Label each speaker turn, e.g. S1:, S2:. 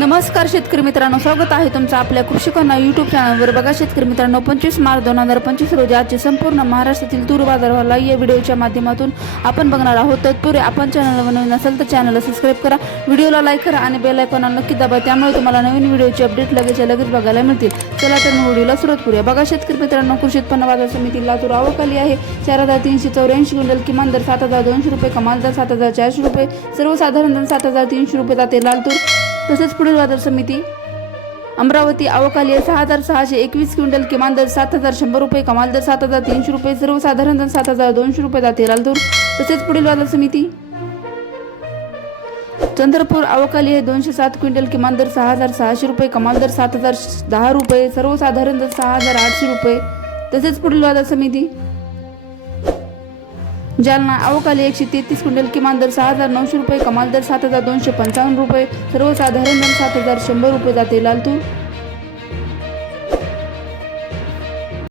S1: नमस्कार शेतकरी मित्रांनो स्वागत आहे तुमचं आपल्या कृषिकांना युट्यूब चॅनलवर बघा शेतकरी मित्रांनो पंचवीस मार्च दोन हजार पंचवीस रोजी आजचे संपूर्ण महाराष्ट्रातील तूर बाजारवाला या व्हिडिओच्या माध्यमातून आपण बघणार आहोत. तत्पूर्वी आपण चॅनलवर नवीन असेल तर चॅनलला सबस्क्राईब करा व्हिडिओला लाईक करा आणि बेल आयकॉनला नक्की दाबा. त्यामुळे तुम्हाला नवीन व्हिडिओची अपडेट लगेच लगेच बघायला मिळतील. चला तर मग व्हिडिओला सुरुवात करूया. बघा शेतकरी मित्रांनो कृषी उत्पन्न बाजार समिती लातूर आवक आहे. चार हजार तीनशे चौऱ्याऐंशी क्विंटल किमान दर सात हजार दोनशे रुपये कमाल दर सात हजार चारशे रुपये सर्वसाधारण दर सात हजार तीनशे रुपये जाते लालतूर तसेच पुढील बाजार समिती. अमरावती अवकाली आहे सहा हजार सहाशे एकवीस क्विंटल किमान दर सात हजार शंभर रुपये कमाल दर सात हजार तीनशे रुपये सर्वसाधारण दर सात हजार दोनशे रुपये जाते लालदूर तसेच पुढील बाजार समिती. चंद्रपूर अवकाली आहे दोनशे सात क्विंटल किमान दर सहा हजार सहाशे रुपये कमाल दर सात हजार दहा रुपये सर्वसाधारण दर सहा हजार आठशे रुपये. तसेच पुढील बाजार समिती. जालना अवकाली एकशे तेहतीस क्विंटल किमान दर सहा हजार नऊशे रुपये कमाल दर सात हजार दोनशे पंचावन्न रुपये सर्वसाधारण दर सात हजार शंभर रुपये जाते लालतूर.